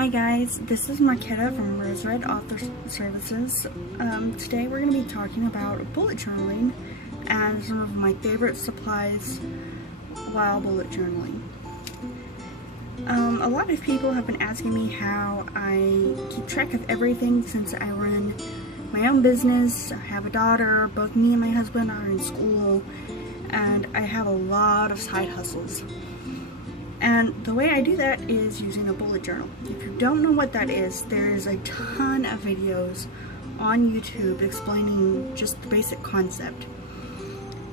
Hi guys, this is Marquetta from Rose Red Author Services. Today we're going to be talking about bullet journaling and some of my favorite supplies while bullet journaling. A lot of people have been asking me how I keep track of everything since I run my own business. I have a daughter, both me and my husband are in school, and I have a lot of side hustles. And the way I do that is using a bullet journal. If you don't know what that is, there's a ton of videos on YouTube explaining just the basic concept.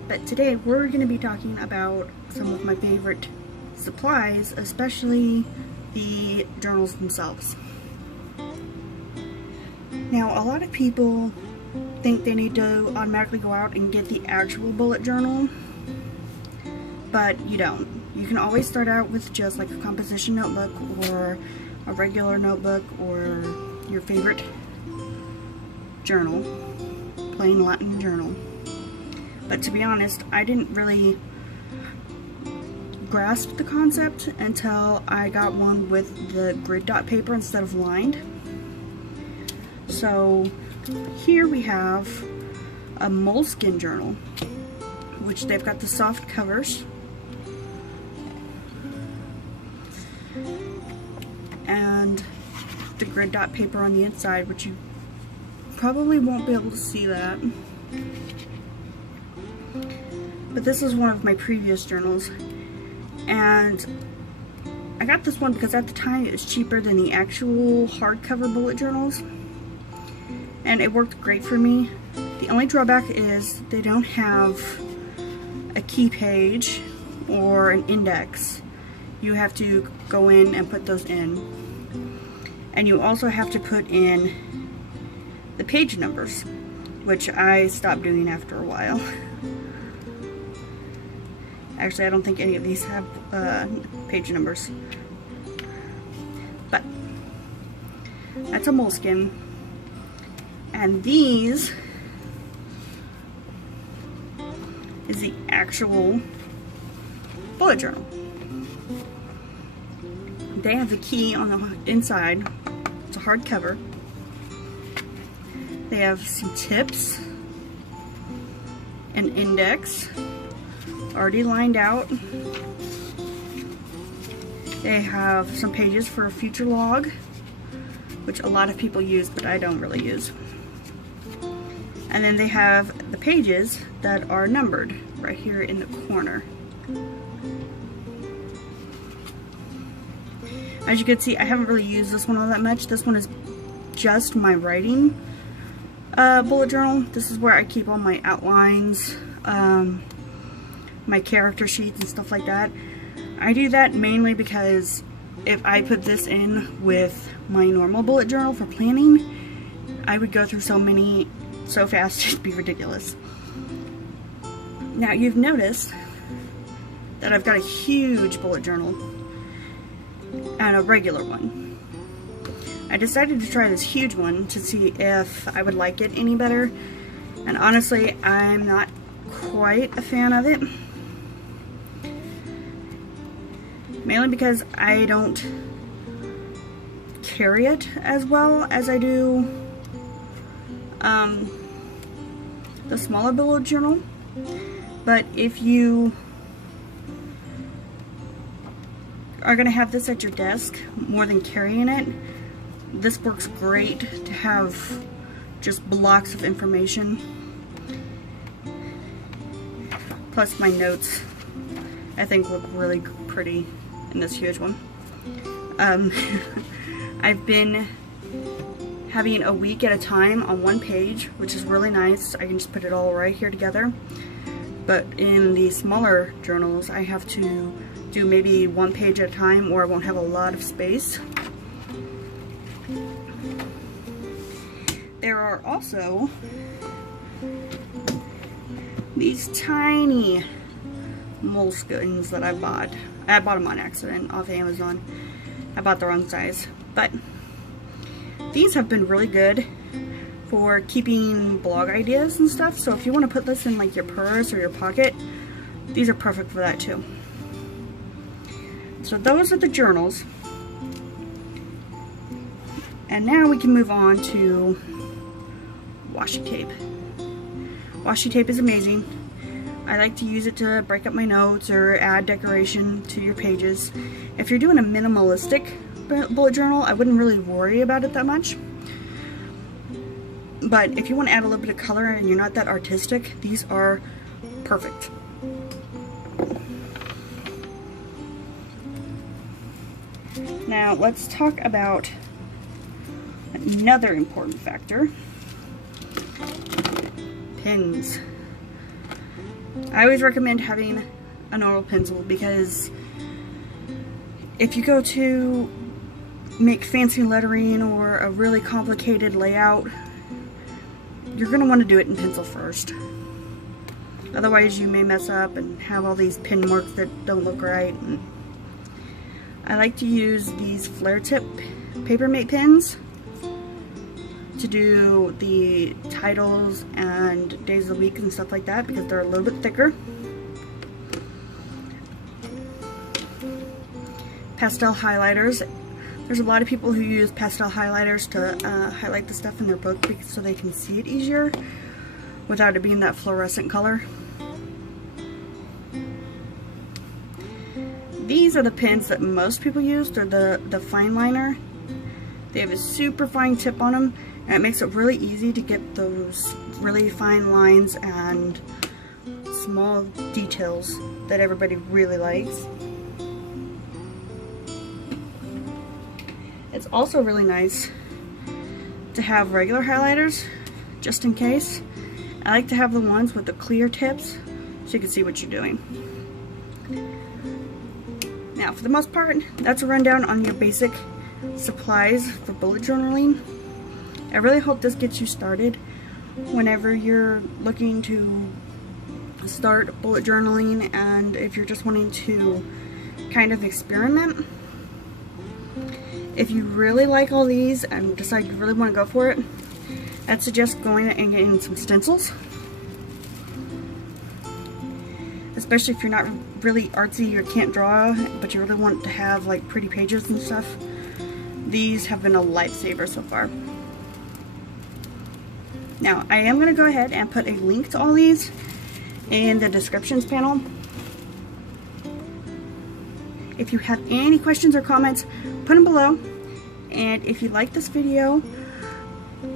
But today we're going to be talking about some of my favorite supplies, especially the journals themselves. Now, a lot of people think they need to automatically go out and get the actual bullet journal, but you don't. You can always start out with just like a composition notebook or a regular notebook or your favorite journal, plain Latin journal. But to be honest, I didn't really grasp the concept until I got one with the grid dot paper instead of lined. So here we have a Moleskin Journal, which they've got the soft covers. And the grid dot paper on the inside, which you probably won't be able to see that. But this is one of my previous journals, and I got this one because at the time it was cheaper than the actual hardcover bullet journals, and it worked great for me. The only drawback is they don't have a key page or an index. You have to go in and put those in. And you also have to put in the page numbers, which I stopped doing after a while. Actually, I don't think any of these have page numbers. But that's a Moleskin. And these is the actual bullet journal. They have the key on the inside. It's a hardcover. They have some tips, an index, already lined out. They have some pages for a future log, which a lot of people use, but I don't really use. And then they have the pages that are numbered right here in the corner. As you can see, I haven't really used this one all that much. This one is just my writing bullet journal. This is where I keep all my outlines, my character sheets and stuff like that. I do that mainly because if I put this in with my normal bullet journal for planning, I would go through so many so fast it'd be ridiculous. Now, you've noticed that I've got a huge bullet journal and a regular one. I decided to try this huge one to see if I would like it any better, and honestly, I'm not quite a fan of it. Mainly because I don't carry it as well as I do the smaller bullet journal. But if you are going to have this at your desk more than carrying it, this works great to have just blocks of information. Plus my notes, I think, look really pretty in this huge one. I've been having a week at a time on one page, which is really nice. I can just put it all right here together. But in the smaller journals, I have to do maybe one page at a time, or I won't have a lot of space. There are also these tiny Moleskins that I bought. I bought them on accident off Amazon. I bought the wrong size, but these have been really good for keeping blog ideas and stuff. So if you want to put this in like your purse or your pocket, these are perfect for that too. So those are the journals. And now we can move on to washi tape. Washi tape is amazing. I like to use it to break up my notes or add decoration to your pages. If you're doing a minimalistic bullet journal, I wouldn't really worry about it that much. But if you want to add a little bit of color and you're not that artistic, these are perfect. Now let's talk about another important factor. Pins. I always recommend having a normal pencil because if you go to make fancy lettering or a really complicated layout, you're going to want to do it in pencil first. Otherwise you may mess up and have all these pin marks that don't look right. And I like to use these flare tip paper mate pins to do the titles and days of the week and stuff like that because they're a little bit thicker. Pastel highlighters. There's a lot of people who use pastel highlighters to highlight the stuff in their book so they can see it easier without it being that fluorescent color. These are the pins that most people use. They're the fine liner. They have a super fine tip on them, and it makes it really easy to get those really fine lines and small details that everybody really likes. It's also really nice to have regular highlighters, just in case. I like to have the ones with the clear tips so you can see what you're doing. Now, for the most part, that's a rundown on your basic supplies for bullet journaling. I really hope this gets you started whenever you're looking to start bullet journaling, and if you're just wanting to kind of experiment. If you really like all these and decide you really want to go for it, I'd suggest going and getting some stencils. Especially if you're not really artsy or can't draw, but you really want to have like pretty pages and stuff. These have been a lifesaver so far. Now, I am going to go ahead and put a link to all these in the descriptions panel. If you have any questions or comments, put them below. And if you like this video,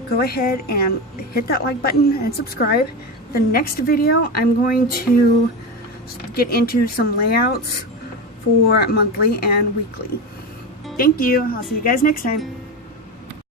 go ahead and hit that like button and subscribe. The next video, I'm going to get into some layouts for monthly and weekly. Thank you. I'll see you guys next time.